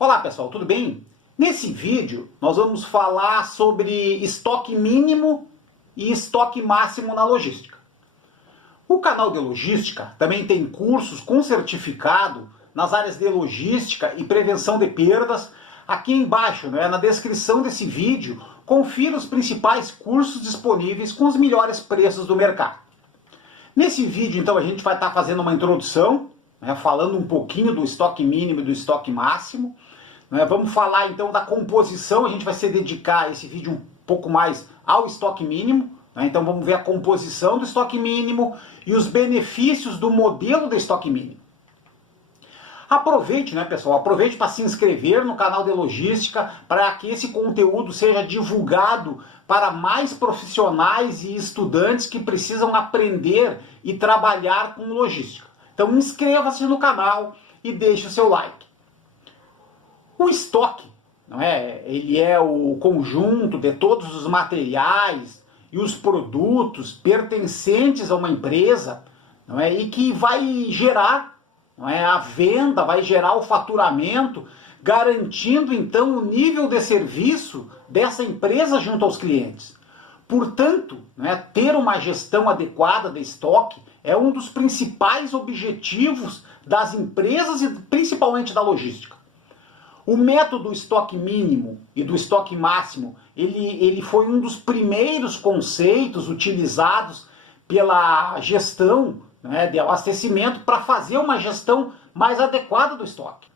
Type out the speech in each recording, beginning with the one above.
Olá pessoal, tudo bem? Nesse vídeo nós vamos falar sobre estoque mínimo e estoque máximo na logística. O canal de logística também tem cursos com certificado nas áreas de logística e prevenção de perdas. Aqui embaixo, na descrição desse vídeo, confira os principais cursos disponíveis com os melhores preços do mercado. Nesse vídeo, então, a gente vai estar fazendo uma introdução, falando um pouquinho do estoque mínimo e do estoque máximo. Vamos falar então da composição, a gente vai se dedicar esse vídeo um pouco mais ao estoque mínimo. Então vamos ver a composição do estoque mínimo e os benefícios do modelo de estoque mínimo. Aproveite, pessoal, aproveite para se inscrever no canal de logística para que esse conteúdo seja divulgado para mais profissionais e estudantes que precisam aprender e trabalhar com logística. Então inscreva-se no canal e deixe o seu like. O estoque, ele é o conjunto de todos os materiais e os produtos pertencentes a uma empresa, e que vai gerar a venda, vai gerar o faturamento, garantindo então o nível de serviço dessa empresa junto aos clientes. Portanto, ter uma gestão adequada de estoque é um dos principais objetivos das empresas e principalmente da logística. O método estoque mínimo e do estoque máximo, ele foi um dos primeiros conceitos utilizados pela gestão de abastecimento para fazer uma gestão mais adequada do estoque.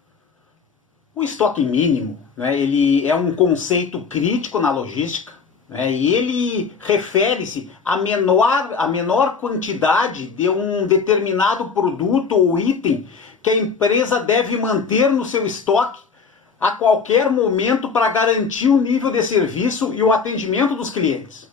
O estoque mínimo, ele é um conceito crítico na logística, e ele refere-se à menor quantidade de um determinado produto ou item que a empresa deve manter no seu estoque a qualquer momento para garantir o nível de serviço e o atendimento dos clientes.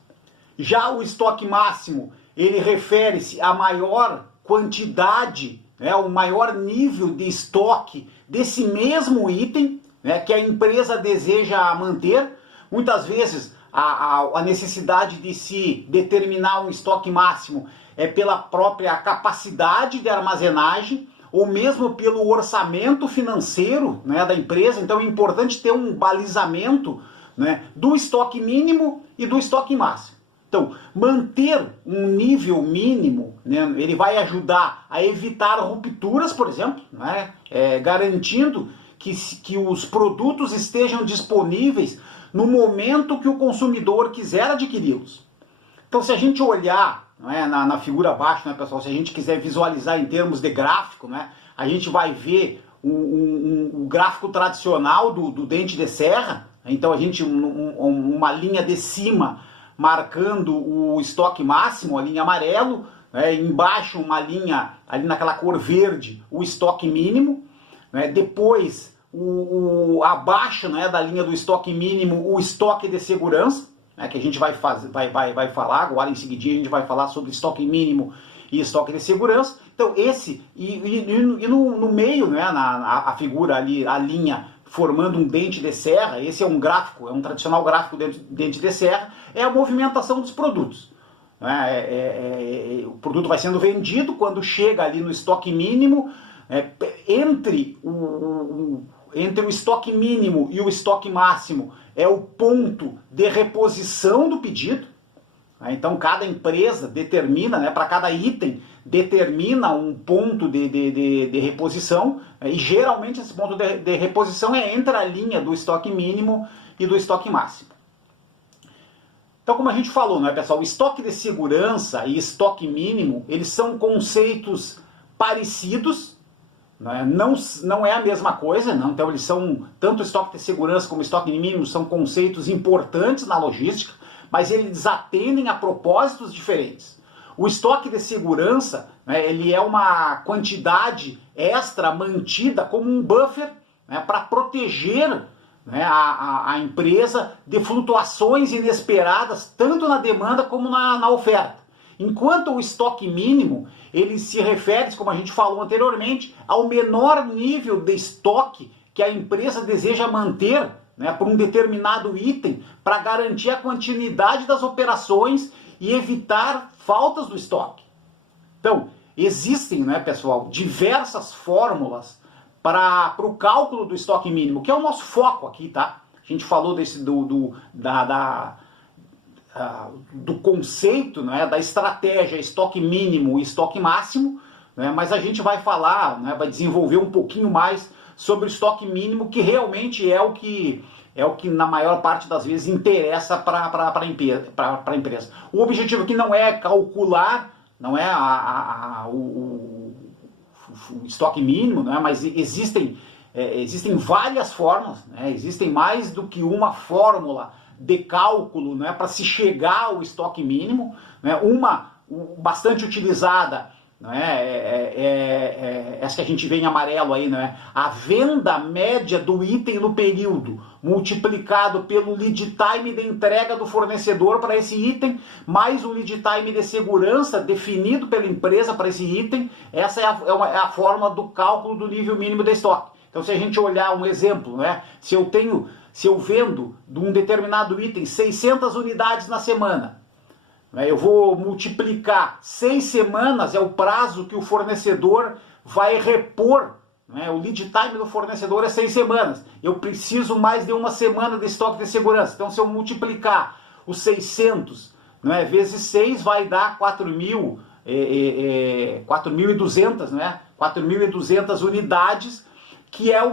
Já o estoque máximo, ele refere-se à maior quantidade, o maior nível de estoque desse mesmo item que a empresa deseja manter. Muitas vezes a necessidade de se determinar um estoque máximo é pela própria capacidade de armazenagem, ou mesmo pelo orçamento financeiro da empresa. Então é importante ter um balizamento do estoque mínimo e do estoque máximo. Então, manter um nível mínimo, ele vai ajudar a evitar rupturas, por exemplo, garantindo que os produtos estejam disponíveis no momento que o consumidor quiser adquiri-los. Então, se a gente olhar na figura abaixo, pessoal, se a gente quiser visualizar em termos de gráfico, a gente vai ver o gráfico tradicional do dente de serra. Então a gente, uma linha de cima marcando o estoque máximo, a linha amarelo, embaixo uma linha ali naquela cor verde, o estoque mínimo, depois abaixo da linha do estoque mínimo, o estoque de segurança, que a gente vai falar agora em seguidinha, a gente vai falar sobre estoque mínimo e estoque de segurança. Então esse, no meio, a figura ali, a linha formando um dente de serra, esse é um gráfico, é um tradicional gráfico de dente de serra, é a movimentação dos produtos. O produto vai sendo vendido, quando chega ali no estoque mínimo, entre o estoque mínimo e o estoque máximo é o ponto de reposição do pedido. Então cada empresa determina, para cada item, determina um ponto de reposição, e geralmente esse ponto de reposição é entre a linha do estoque mínimo e do estoque máximo. Então, como a gente falou, pessoal, o estoque de segurança e estoque mínimo, eles são conceitos parecidos, não é a mesma coisa, então eles são, tanto o estoque de segurança como o estoque mínimo são conceitos importantes na logística, mas eles atendem a propósitos diferentes. O estoque de segurança, ele é uma quantidade extra mantida como um buffer para proteger a empresa de flutuações inesperadas, tanto na demanda como na oferta. Enquanto o estoque mínimo, ele se refere, como a gente falou anteriormente, ao menor nível de estoque que a empresa deseja manter por um determinado item para garantir a continuidade das operações e evitar faltas do estoque. Então, existem, pessoal, diversas fórmulas para o cálculo do estoque mínimo, que é o nosso foco aqui, tá? A gente falou do conceito, né, da estratégia estoque mínimo e estoque máximo, né, mas a gente vai falar, né, vai desenvolver um pouquinho mais sobre o estoque mínimo, que realmente é o que na maior parte das vezes interessa para a empresa. O objetivo aqui não é calcular, não é o estoque mínimo, né, mas existem várias formas, né, existem mais do que uma fórmula de cálculo, né, para se chegar ao estoque mínimo, né, uma bastante utilizada, né, essa que a gente vê em amarelo aí, né, a venda média do item no período, multiplicado pelo lead time de entrega do fornecedor para esse item, mais o lead time de segurança definido pela empresa para esse item. Essa é a forma do cálculo do nível mínimo de estoque. Então, se a gente olhar um exemplo, né, se eu vendo de um determinado item 600 unidades na semana, eu vou multiplicar 6 semanas, é o prazo que o fornecedor vai repor, né? O lead time do fornecedor é 6 semanas. Eu preciso mais de uma semana de estoque de segurança. Então, se eu multiplicar os 600, né, vezes 6, vai dar 4.200, né? 4.200 unidades, que é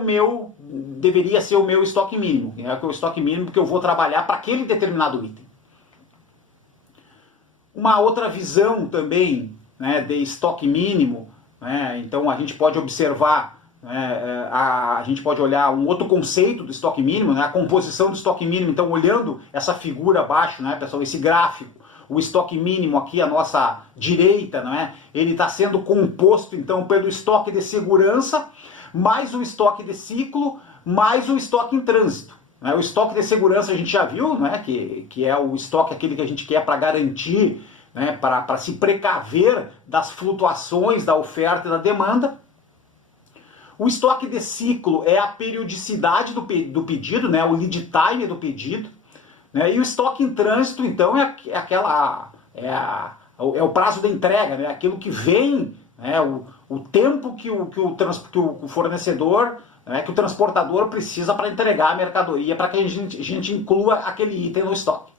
deveria ser o meu estoque mínimo. É o estoque mínimo que eu vou trabalhar para aquele determinado item. Uma outra visão também, né, de estoque mínimo, né, então a gente pode observar, né, a gente pode olhar um outro conceito do estoque mínimo, né, a composição do estoque mínimo. Então, olhando essa figura abaixo, né, pessoal, esse gráfico, o estoque mínimo aqui à nossa direita, né, ele está sendo composto então pelo estoque de segurança, mais o estoque de ciclo, mais o estoque em trânsito. O estoque de segurança a gente já viu, né, que é o estoque aquele que a gente quer para garantir, né, para se precaver das flutuações da oferta e da demanda. O estoque de ciclo é a periodicidade do pedido, né, o lead time do pedido. Né, e o estoque em trânsito, então, é o prazo da entrega, né, aquilo que vem, né, o tempo que o fornecedor, né, que o transportador precisa para entregar a mercadoria, para que a gente inclua aquele item no estoque.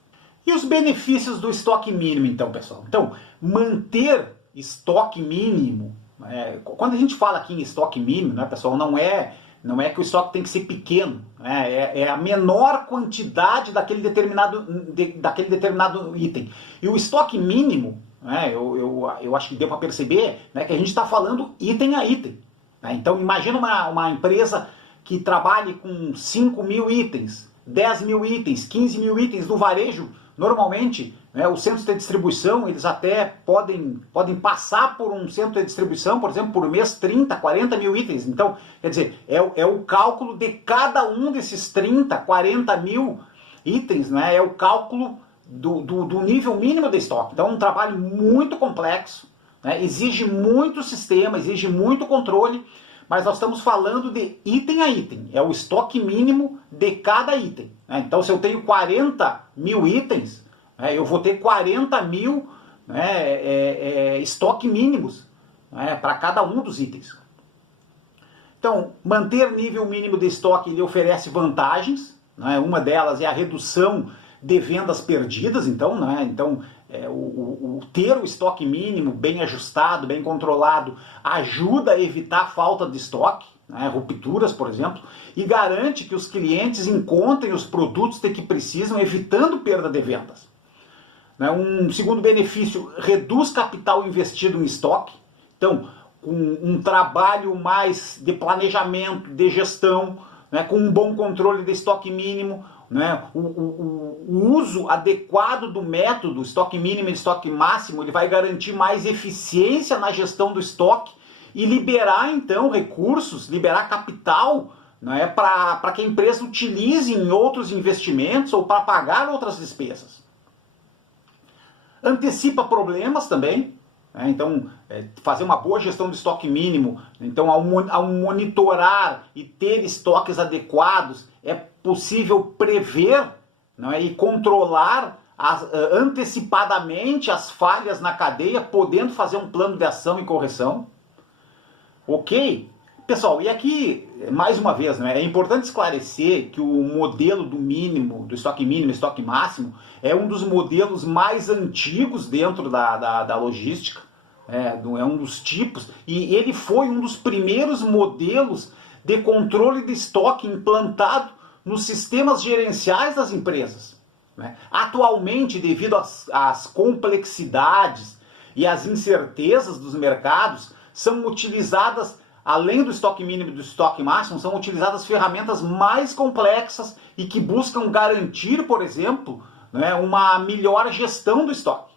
E os benefícios do estoque mínimo, então, pessoal? Então, manter estoque mínimo, quando a gente fala aqui em estoque mínimo, né, pessoal, não é que o estoque tem que ser pequeno, né, é a menor quantidade daquele determinado item. E o estoque mínimo, né, eu acho que deu para perceber, né, que a gente está falando item a item. Né? Então, imagina uma empresa que trabalhe com 5.000 itens, 10.000 itens, 15.000 itens no varejo. Normalmente, né, os centros de distribuição, eles até podem passar por um centro de distribuição, por exemplo, por mês, 30, 40 mil itens. Então, quer dizer, é o cálculo de cada um desses 30, 40 mil itens, né, é o cálculo do nível mínimo de estoque. Então, é um trabalho muito complexo, né, exige muito sistema, exige muito controle, mas nós estamos falando de item a item, é o estoque mínimo de cada item. Né? Então, se eu tenho 40 mil itens, eu vou ter 40 mil, né, estoque mínimos, né, para cada um dos itens. Então, manter nível mínimo de estoque ele oferece vantagens, né? Uma delas é a redução de vendas perdidas. Então, né, ter o estoque mínimo bem ajustado, bem controlado, ajuda a evitar a falta de estoque, né, rupturas, por exemplo, e garante que os clientes encontrem os produtos de que precisam, evitando perda de vendas. Um segundo benefício, reduz capital investido em estoque. Então, com um trabalho mais de planejamento, de gestão, né, com um bom controle de estoque mínimo, né, o uso adequado do método estoque mínimo e estoque máximo, ele vai garantir mais eficiência na gestão do estoque e liberar, então, recursos, liberar capital, né, para que a empresa utilize em outros investimentos ou para pagar outras despesas. Antecipa problemas também, né? Então, fazer uma boa gestão do estoque mínimo, então ao monitorar e ter estoques adequados, é possível prever, né, e controlar antecipadamente as falhas na cadeia, podendo fazer um plano de ação e correção. Ok? Pessoal, e aqui, mais uma vez, né, é importante esclarecer que o modelo do mínimo, do estoque mínimo e estoque máximo, é um dos modelos mais antigos dentro da logística, é um dos tipos, e ele foi um dos primeiros modelos de controle de estoque implantado nos sistemas gerenciais das empresas. Atualmente, devido às complexidades e às incertezas dos mercados, são utilizadas, além do estoque mínimo e do estoque máximo, são utilizadas ferramentas mais complexas e que buscam garantir, por exemplo, uma melhor gestão do estoque.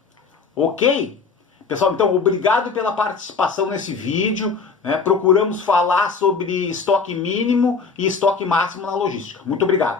Ok? Pessoal, então, obrigado pela participação nesse vídeo. Procuramos falar sobre estoque mínimo e estoque máximo na logística. Muito obrigado.